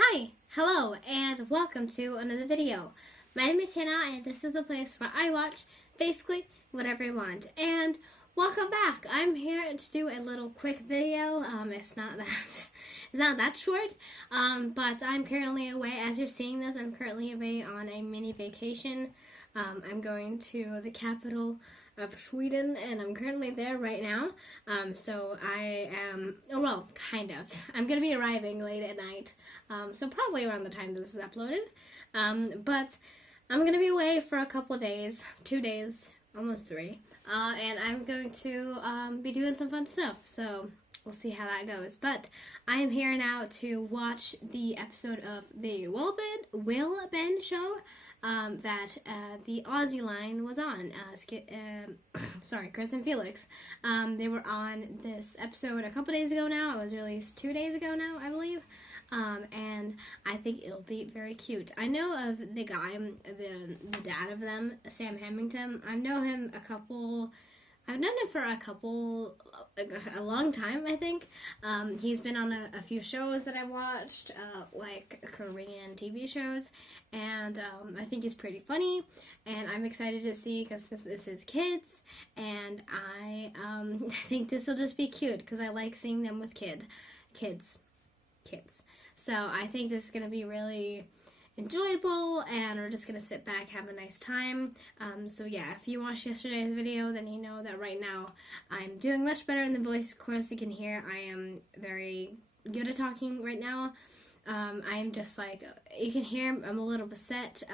Hi, hello, and welcome to another video. My name is Hannah, and this is the place where I watch basically whatever I want. And welcome back. I'm here to do a little quick video. It's not that short, but I'm currently away. As you're seeing this, I'm currently away on a mini vacation. I'm going to the capital of Sweden, and I'm currently there right now. So I am, well, kind of. I'm going to be arriving late at night, so probably around the time this is uploaded. But I'm going to be away for a couple of days, 2 days, almost 3, and I'm going to be doing some fun stuff, so we'll see how that goes. But I am here now to watch the episode of the WillBen show that the Aussie line was on. Chris and Felix. They were on this episode a couple days ago now. It was released 2 days ago now, I believe. And I think it'll be very cute. I know of the guy, the dad of them, Sam Hamilton. I know him I've known him for a long time, I think. He's been on a few shows that I watched, like Korean TV shows, and I think he's pretty funny, and I'm excited to see, because this is his kids, and I think this will just be cute, because I like seeing them with kids. So I think this is going to be really enjoyable, and we're just gonna sit back, have a nice time. So yeah, if you watched yesterday's video, then you know that right now I'm doing much better in the voice. Of course, you can hear I am very good at talking right now. I am just like, you can hear I'm a little beset.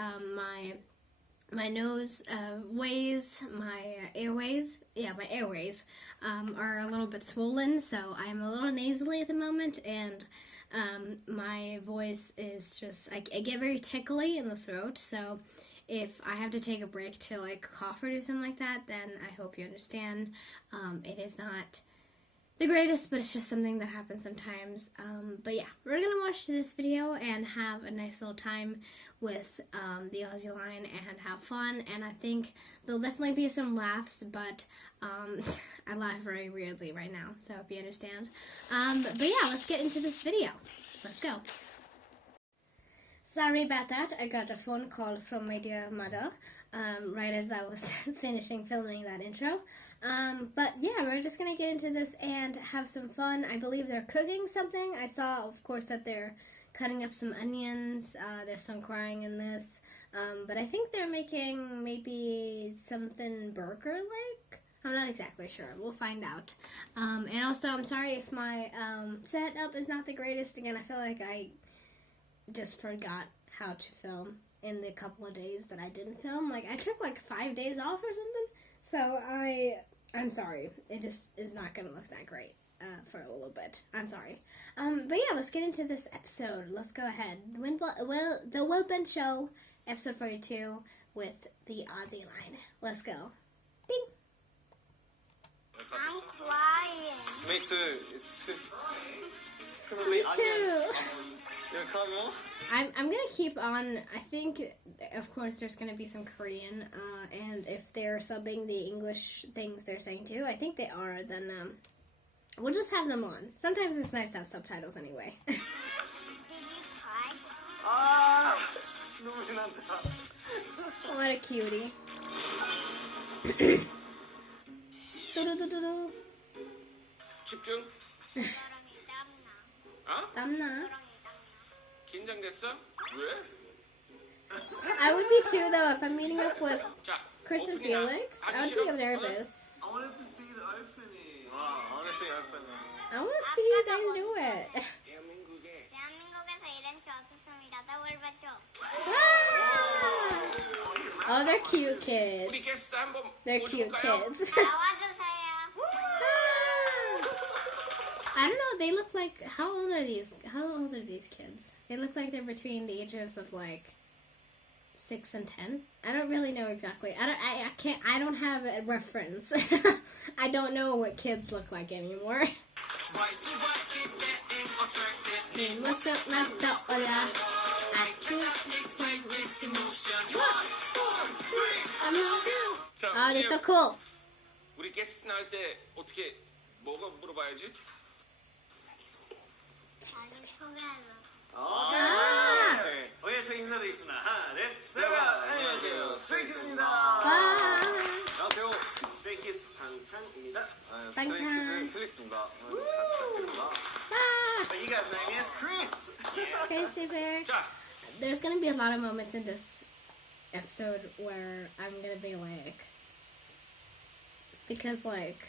My nose ways, my airways are a little bit swollen, so I'm a little nasally at the moment, and my voice is just, I get very tickly in the throat, so if I have to take a break to like cough or do something like that, then I hope you understand. It is not the greatest, but it's just something that happens sometimes. But yeah, we're gonna watch this video and have a nice little time with the Aussie line and have fun, and I think there'll definitely be some laughs, but I laugh very weirdly right now, so I hope you understand. But yeah, let's get into this video. Let's go. Sorry about that, I got a phone call from my dear mother right as I was finishing filming that intro. But yeah, we're just gonna get into this and have some fun. I believe they're cooking something. I saw, of course, that they're cutting up some onions. There's some crying in this. But I think they're making maybe something burger-like. I'm not exactly sure. We'll find out. And also, I'm sorry if my setup is not the greatest. Again, I feel like I just forgot how to film in the couple of days that I didn't film. Like, I took like 5 days off or something. So I'm sorry. It just is not going to look that great for a little bit. I'm sorry. But yeah, let's get into this episode. Let's go ahead. The WillBen Show, episode 42, with the Aussie line. Let's go. Ding. I'm crying. Me too. Me too. You cry more? I'm gonna keep on. I think, of course, there's gonna be some Korean, and if they're subbing the English things they're saying too, I think they are, then we'll just have them on. Sometimes it's nice to have subtitles anyway. Did you cry? Ah! 눈물이 난다. What a cutie. 두두두두두. 집중. 너랑이 땀나. 어? 땀나. 너랑이 땀나. 긴장됐어? 왜? I would be too, though, if I'm meeting up with 자, Chris and 오픈이야. Felix. 하기 I would 싫어? be nervous. I wanted to see the opening. 아, honestly, open. I want to see you guys do it. 대한민국에 대한민국에서 이런 쇼 없었습니다. 더블바쇼. Oh, they're cute 우리 kids. 게스트 한번 They're cute 모셔볼까요? kids. 나와주세요. I don't know, they look like, how old are these kids? They look like they're between the ages of like 6 and 10. I don't really know exactly. I don't have a reference. I don't know what kids look like anymore. Oh, they're so cool. 우리 게스트 나올 때 어떻게 뭐가 물어봐야지? 자기 소개하는. Ah. Flying 드링키즈 time. 필릭스입니다. 오늘 잘 부탁드립니다. Ah, But you guys know me as Chris. Casey Bear. 자, There's gonna be a lot of moments in this episode where I'm gonna be like, because like,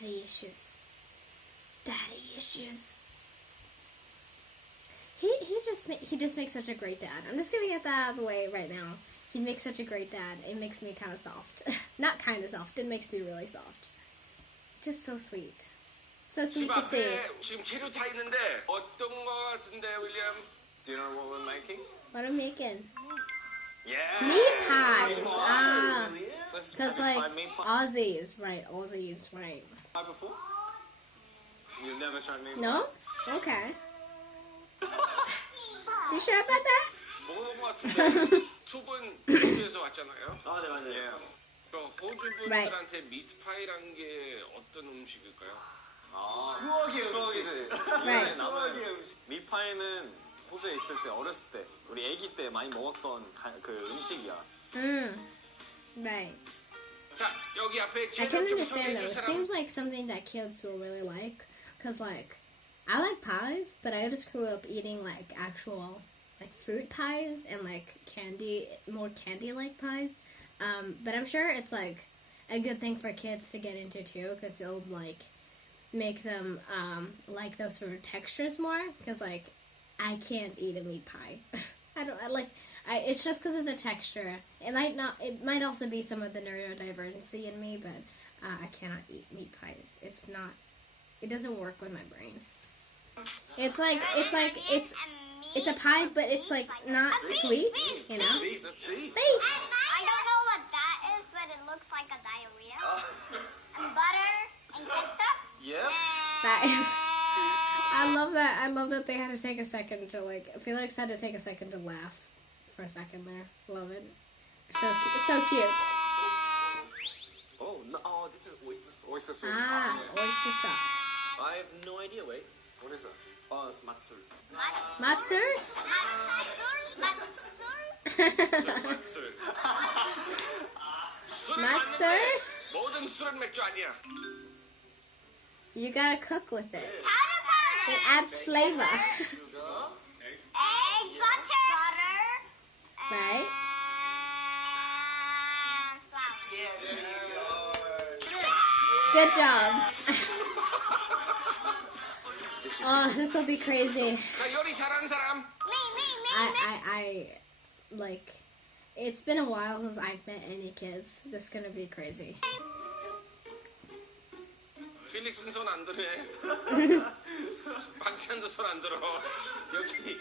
daddy issues. He just makes such a great dad. I'm just gonna get that out of the way right now. He makes such a great dad. It makes me kind of soft. Not kind of soft. It makes me really soft. Just so sweet. So 집 sweet to see. 앞에 지금 재료 다 있는데 어떤 거 같은데, 윌리엄? Do you know what we're making? What I'm making? Yeah. Meat pies. Ah. So Because, have you like, tried meat pie Aussies, right. Aussies, right. before? You've never tried meat pie? No? Okay. You sure about that? 먹어본 것 같은데 두 분 호주에서 왔잖아요. 아, 네, 맞아요. 호주 분들한테 미트파이란 게 어떤 음식일까요? 아, 추억이지. Right. 추억의 음식. 미파이는 호주에 있을 때, 어렸을 때, 우리 아기 때 많이 먹었던 그 음식이야. Right. 자, 여기 앞에 I 재료 can 좀 understand though. 소개해줄 It 사람. seems like something that kids will really like. Because, like, I like pies, but I just grew up eating, like, actual, like, fruit pies and, like, more candy-like pies. But I'm sure it's, like, a good thing for kids to get into, too, because it'll, like, make them, like those sort of textures more. Because, like, I can't eat a meat pie. It's just because of the texture. It might also be some of the neurodivergency in me, but I cannot eat meat pies. It doesn't work with my brain. It's a pie, but it's like not sweet, you know? Beef, that's beef. Beef! I don't know what that is, but it looks like a diarrhea. And butter and ketchup. Yep. I love that. I love that they had to take a second to like. Felix had to take a second to laugh for a second there. Love it. So cute. Oh, no, oh, this is oyster sauce. Oyster sauce. Ah, oyster sauce. I have no idea, wait. What is that? Oh, it's matsu. Matsu? 맛술. 술은 맛술? 맞는데 모든 술은 맥주 아니야. You gotta cook with it. It adds flavor. Egg, butter, Right? flour. Good job. Oh, this will be crazy. 자, 요리 잘하는 사람. I like, it's been a while since I've met any kids. This is gonna be crazy. 필릭스는 손 안 드네. 반찬도 손 안 들어. 여기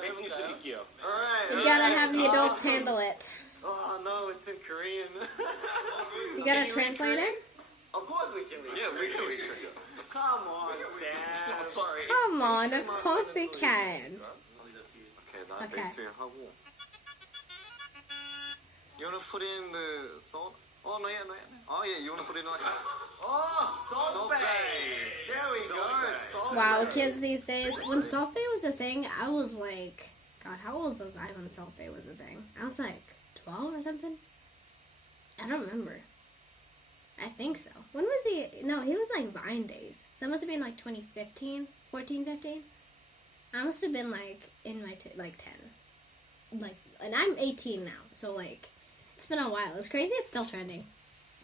메뉴 드릴게요. Alright. You gotta have the adults handle it. Oh, no, it's in Korean. You gotta translate it? Of course we can read. Yeah, we can. Come on, Sam. I'm sorry. Come on, of course we can. Okay, 나 Okay. 베이스트리 하고. You wanna put in the salt? Oh, no, yeah. Oh, yeah, you wanna put it in like that? Oh, Salt Salt Bay. Bay. There we Salt go. Bay. Salt Wow, Bay. kids these days, when Salt Bay was a thing, I was like, God, how old was I when Salt Bay was a thing? I was like 12 or something? I don't remember. I think so. When was he? No, he was like Vine days. So it must have been like 2015, 14, 15. I must have been like in my, like 10. Like, and I'm 18 now, so like, it's been a while. It's crazy, it's still trending.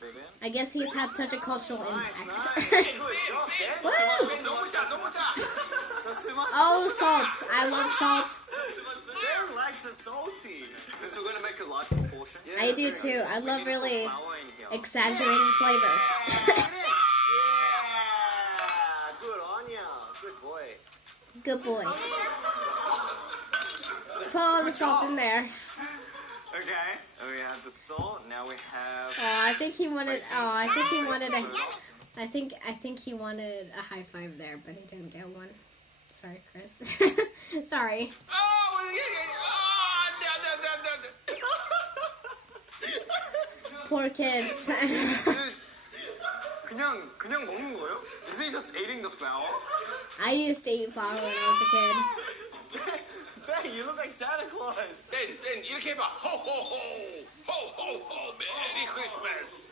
WillBen? I guess he's had such a cultural Nice, impact. nice. Good job, Dan. Woo! 너무 짜, 너무 짜. That's too much. Oh, salt. I love salt. Dan likes the salty. Since we're gonna make a large proportion, I do too. I love we need really some flour in here. exaggerated flavor. Yeah. Good on ya. Good boy. Good boy. Put all the salt in there. Okay. And we have the salt. Now we have. Oh, I think he wanted. Oh, I think he wanted a. I think he wanted a high five there, but he didn't get one. Sorry, Chris. Sorry. 안 돼. Poor kids. 그냥 먹는 거예요? Is he just eating the flour? I used to eat flour when I was a kid. Ben, you look like Santa Claus. 댄, 이렇게 해봐. 호호호. 호호호. 메리 크리스마스.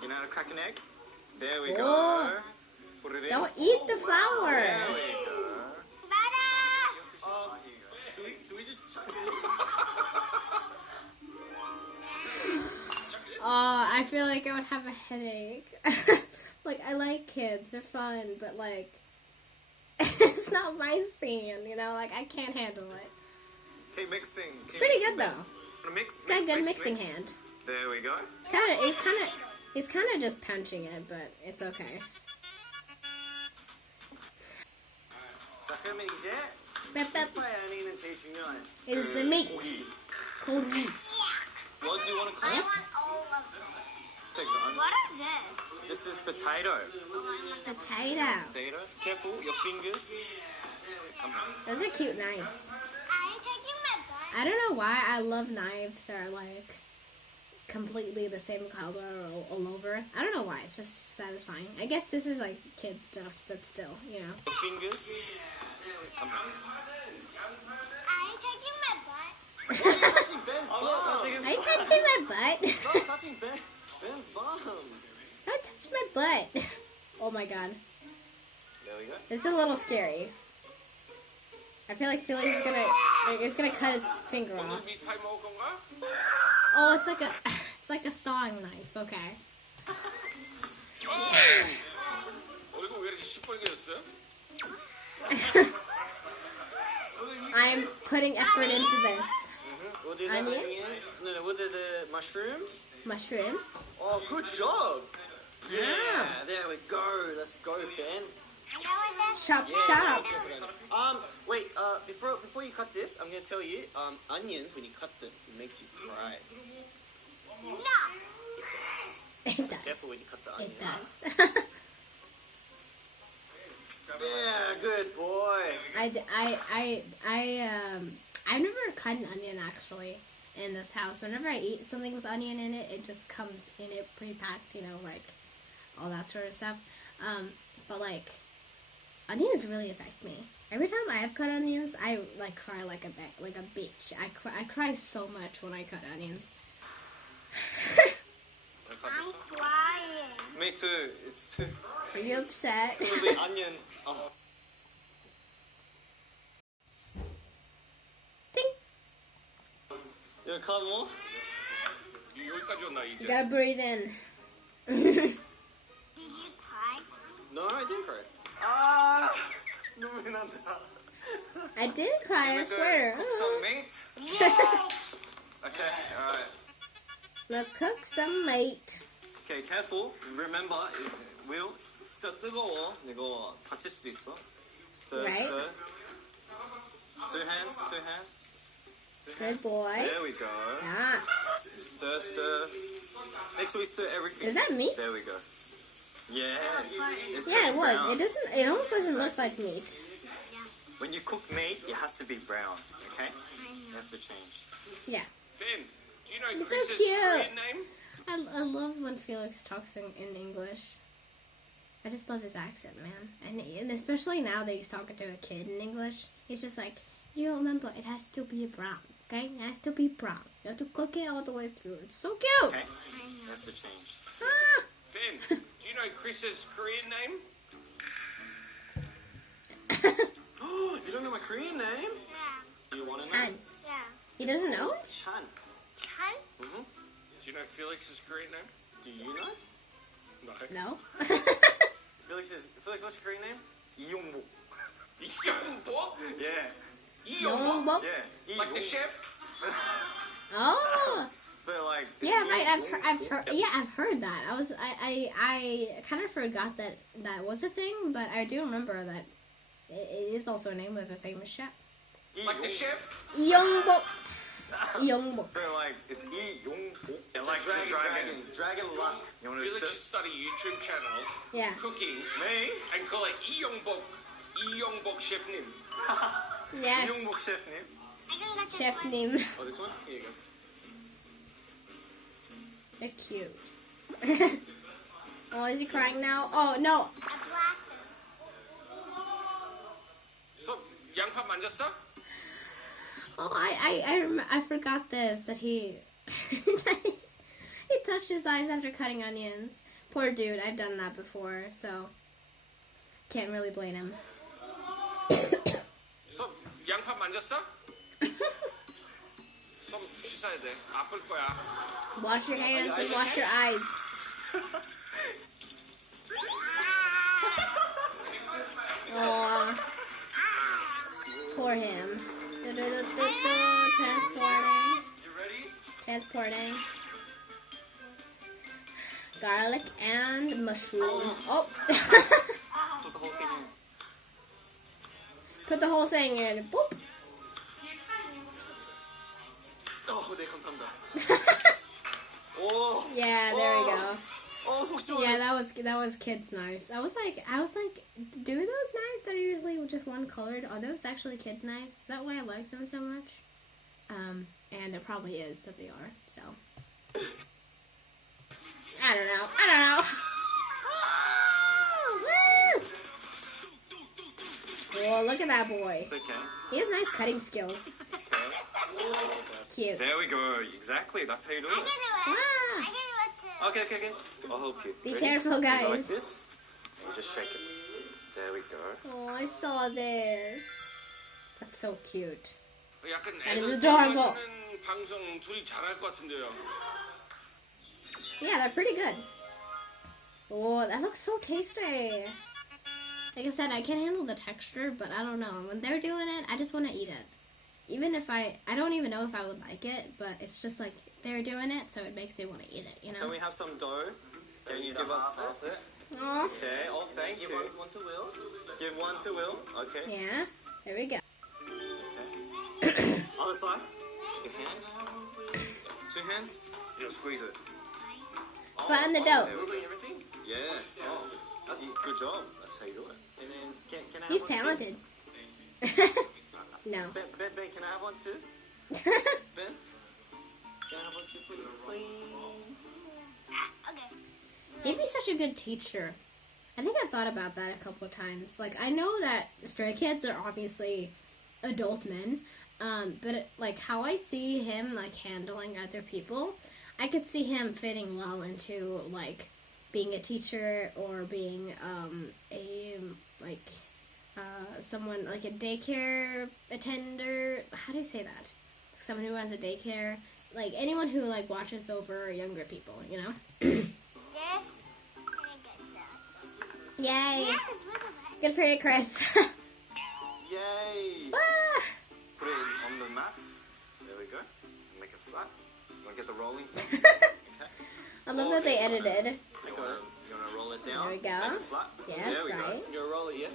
You know how to crack an egg? There we go. Oh. Put it in. Don't eat the flour. There we go. Butter. Do we just chuck it? Oh, I feel like I would have a headache. Like, I like kids, they're fun, but like, it's not my scene, you know? Like, I can't handle it. Keep mixing. It's pretty good though. Mix, He's got a good mixing hand. There we go. He's kind of just punching it, but it's okay. 자, 그러면 이제 Pep 파에 안에 있는 제일 중요한 is the meat. Cold meat. What do you want to call I it? want all of this. Take the onion. What is this? This is potato. Potato. Potato. Careful, your fingers. Come on. Those are cute knives. Are you taking my butt? I don't know why I love knives that are like completely the same color all over. I don't know why. It's just satisfying. I guess this is like kid stuff, but still, you know. Your fingers. Come on. Are you taking my butt? touching Ben's I'm bum. not touching his Are you touching my butt? Stop touching Ben's bum. Don't touch my butt. Oh my god. There we go. This is a little scary. I feel like Felix is gonna cut his finger 오늘 off. 빅파이 먹을 건가? Oh, it's like a sawing knife. Okay. 얼굴 왜 이렇게 시뻘개졌어요? I'm putting effort into this. We'll do the Onions? onions. No, we'll do the mushrooms. Mushroom. Oh, good job. Yeah, there we go. Let's go, Ben. Chop, Yeah, chop. let's go for that. Wait. Before you cut this, I'm gonna tell you. Onions, when you cut them, it makes you cry. No. It does. Careful when you cut the onion. It does. Yeah, good boy. I've never cut an onion actually in this house. Whenever I eat something with onion in it, it just comes in it pre-packed, you know, like all that sort of stuff. But like, onions really affect me. Every time I have cut onions, I like cry like a bitch. I cry so much when I cut onions. I'm crying. Me too. It's too. Are you upset? The onion. Oh. Ding. You want to cut more? 여기까지 왔나 You 이제? gotta breathe in. Did you cry? No, I didn't cry. Ah, 눈물이 난다. I did cry, I swear. Cook some meat. Yay! Okay, alright. Let's cook some meat. Okay, careful. Remember, Will, 진짜 뜨거워. 이거 다칠 수도 있어. Stir, Right. stir. Two hands, two hands. Two Good hands. boy. There we go. Yes. Stir, stir. Make sure we stir everything. Is that meat? There we go. Yeah. It's Yeah, it was. brown. It almost doesn't look like meat. When you cook meat, it has to be brown. Okay? It has to change. Yeah. Ben, do you know He's so Chris's cute. Korean name? I love when Felix talks in English. I just love his accent, man. And especially now that he's talking to a kid in English, he's just like, you remember, it has to be brown, okay? It has to be brown. You have to cook it all the way through. It's so cute. Okay? It has to change. Ah! Ben, do you know Chris's Korean name? You don't know my Korean name? Yeah. Do you want to know? Chan. Yeah. He doesn't know it? Chan. Chan? Mm-hmm. Do you know Felix's Korean name? Do you know? No. No. Felix, what's your Korean name? 이용복. 이영복? Yeah. 이영복? Youngbook? Yeah. Like the 이용복. chef? Oh. So like. it's Yeah, right. 이용복. I've heard. Yeah, I've heard that. I kind of forgot that was a thing, but I do remember that it is also a name of a famous chef. Like the 이용복. chef? Youngbok. Youngbok. So like it's 이용복. It's like like the dragon. Dragon luck. You want to Felix stir? should start a YouTube channel, Yeah. cooking, Me? and call it 이영복 chef님. Yes. 이용복 셰프님. I can get Chef this one. name. Oh, this one? Here you go. They're cute. Oh, is he crying now? Oh no. A blaster. So, 양파 만졌어? Oh, I forgot this that he he touched his eyes after cutting onions. Poor dude, I've done that before, so can't really blame him. 손 양파 만졌어? 손 씻어야 돼. 아플 거야. Wash your hands and wash your eyes. Aw. Poor him. Transporting. You ready? Transporting. Garlic and mushroom. Oh. Put the whole thing in. Put the whole thing in. Boop. 네, 감사합니다. 오. Yeah, there we go. 속 시원해. Yeah, that was kids' knives. I was like, do those knives that are usually just one colored, are those actually kid knives? Is that why I like them so much? And it probably is that they are. So I don't know. Oh, look at that boy. It's okay. He has nice cutting skills. Cute. There we go. Exactly. That's how you do I can it. do it. Wow. I can do it too. Okay. I'll help you. Be Ready? careful, You go guys. like this. And just shake it. There we go. Oh, I saw this. That's so cute. 약간 That is 애들 adorable. 좋아하는 방송 둘이 잘할 것 같은데요. Yeah, they're pretty good. Oh, that looks so tasty. Like I said, I can't handle the texture, but I don't know. When they're doing it, I just want to eat it. Even if I don't even know if I would like it, but it's just like they're doing it, so it makes me want to eat it, you Can know? we have some dough? So Can you you give need us half half it? Aw. Okay. Oh, thank Give you. one to Will. Give one to Will. Okay. Yeah, there we go. Okay. Other side. Your hand. 2 hands. Just squeeze it. Flatten the dough. there we go. Doing everything? Yeah. Oh. Good job. That's how you do it. And then can I have He's one too? talented. No. Ben, can I have one too? Ben? Can I have one too, please? Okay. He'd be such a good teacher. I think I thought about that a couple of times. Like, I know that stray kids are obviously adult men, but like how I see him like handling other people, I could see him fitting well into like being a teacher or being someone like a daycare attender. How do you say that? Someone who runs a daycare. Like anyone who like watches over younger people, you know? This. And it gets that. Yay! Yeah, it's little bit. Good for you, Chris. Yay! Ah! Put it on the mat. There we go. Make it flat. Want to get the rolling thing? Okay. I love that they edited. I got it. You want to roll it down? There we go. Make it flat. Yes, there we right. go. You're a roller, yeah?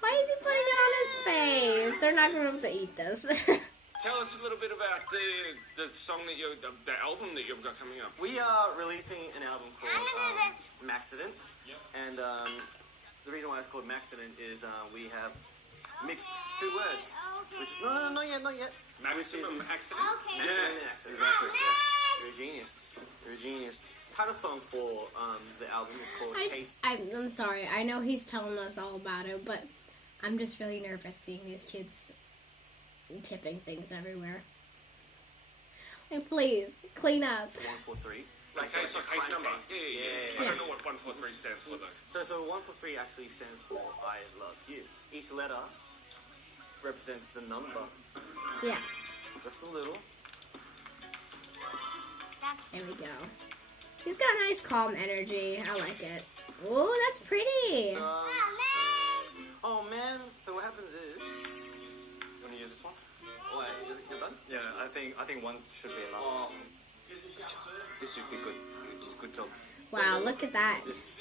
Why is he putting it on his face? They're not going to be able to eat this. Tell us a little bit about the song that the album that you've got coming up. We are releasing an album I'm gonna do called this. Maxident. And the reason why it's called Maxident is we have mixed 2 words. Okay. Which is, no, not yet. Maximum accident. Okay. Maximum and accident. Exactly. You're a genius. You're a genius. Title song for the album is called Taste. I'm sorry. I know he's telling us all about it, but I'm just really nervous seeing these kids tipping things everywhere. Like, please, clean up. 143. Okay, so case crime number. case. Yeah. I don't know what 143 stands for though. So 143 actually stands for I love you. Each letter represents the number. Yeah, Just a little. there we go. He's got a nice calm energy. I like it. Oh, that's pretty. So, Oh, man. oh man. So what happens is, You want to use this one? oh, wait, is it, you're done? Yeah, I think one should be enough. Oh, This should be good. Just good job. Wow, look at that. this.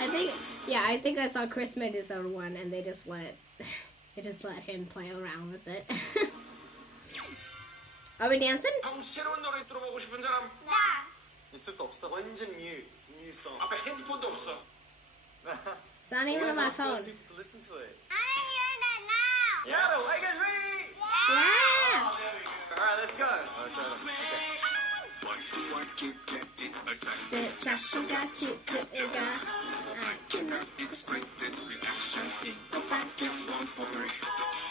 I think I saw Chris made his own one, and they just let him play around with it. Are we dancing? 한국 새로운 노래 들어보고 싶은 사람? 나. 유튜브도 없어. 완전 new. It's a new song. 앞에 핸드폰도 없어. It's not even on my phone. People to listen to it. I hear that now. Yeah. Are you guys ready? Yeah. All right, let's go. The 자신같이 그가 Cannot explain this reaction. Go back and 143.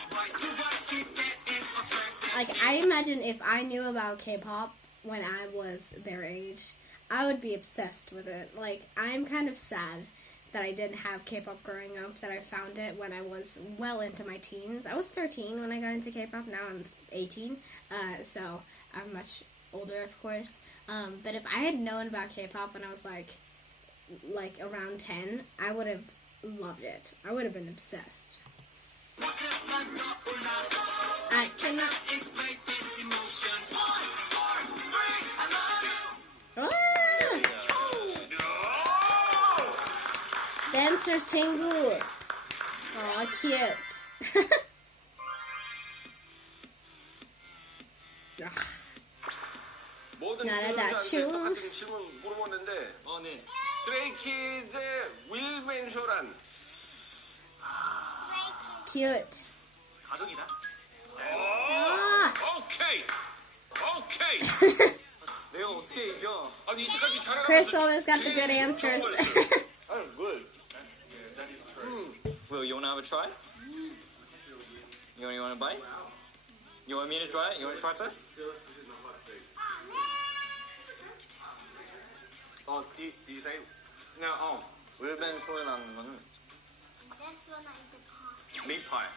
Why do I keep getting attracted? like, I imagine if I knew about K-pop when I was their age, I would be obsessed with it. Like, I'm kind of sad that I didn't have K-pop growing up, that I found it when I was well into my teens. I was 13 when I got into K-pop, now I'm 18, so I'm much older, of course. But if I had known about K-pop when I was like around 10, I would have loved it. I would have been obsessed. I cannot explain this emotion. 1, 4, 3, I love you. Dancer 친구. Aw, cute. 모든 나라다 질문자한테 똑같은 질문 물어봤는데 네. 스트레이키즈의 윌벤 쇼란 Cute. 가족이다. 오케이 내가 어떻게 이겨? 아니 이때까지 잘해가면서 Chris always got the good answers. I'm good. Will, you wanna have a try? You wanna bite? You want me to try it? You wanna try first? Did you say? 나 윌벤 쇼에 나오는 거는 This one I did hot. meatpie.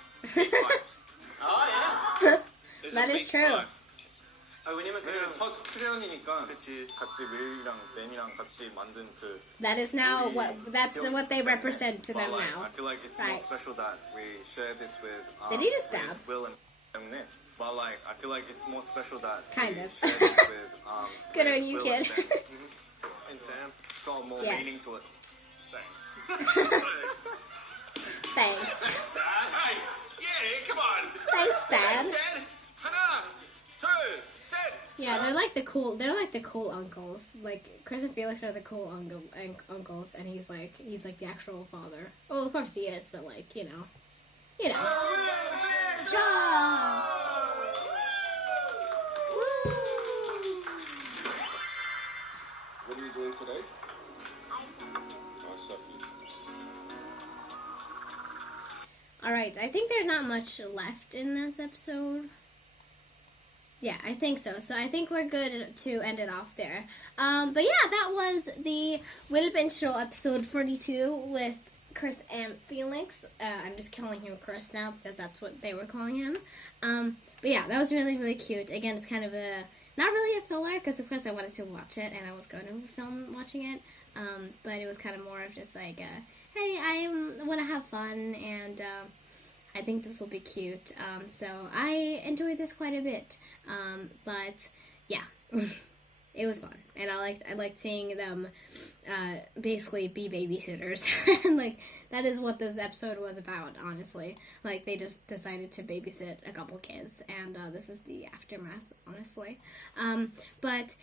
That is true. 왜냐면 왜냐면 첫 출연이니까 그치. 같이 윌이랑 벤이랑 같이 만든 그 That is now that's what they represent to But them like, now. I feel like it's Right. more special that we share this with, They need a stab. with Will and 때문에. But like, I feel like it's more special that Kind we of. share this with, Good with on you, Will and kid. Ben. And Sam. It's got more Yes. meaning to it. Thanks. Hey, yeah, come on. Thanks, Dad. Dad. 하나, 둘, 셋. Yeah, they're like the cool uncles. Like Chris and Felix are the cool uncles, and he's like the actual father. Well, of course he is, but like you know. John. What are you doing today? All right, I think there's not much left in this episode. Yeah, I think so. So I think we're good to end it off there. But yeah, that was the WillBen Show episode 42 with Chris and Felix. I'm just calling him Chris now because that's what they were calling him. But yeah, that was really, really cute. Again, it's kind of not really a filler because of course I wanted to watch it and I was going to film watching it. But it was kind of more of just like, hey, I want to have fun and I think this will be cute. So I enjoyed this quite a bit. But yeah, it was fun, and I liked seeing them basically be babysitters. And like that is what this episode was about, honestly. Like they just decided to babysit a couple kids, and this is the aftermath, honestly. But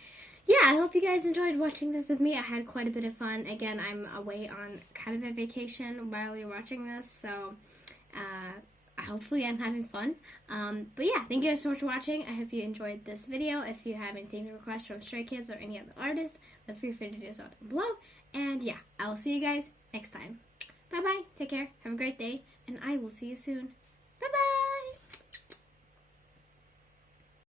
yeah, I hope you guys enjoyed watching this with me. I had quite a bit of fun. Again, I'm away on kind of a vacation while you're watching this, so hopefully I'm having fun. But yeah, thank you guys so much for watching. I hope you enjoyed this video. If you have anything to request from Stray Kids or any other artist, then feel free to do so down below. And yeah, I'll see you guys next time. Bye bye, take care, have a great day, and I will see you soon. Bye bye!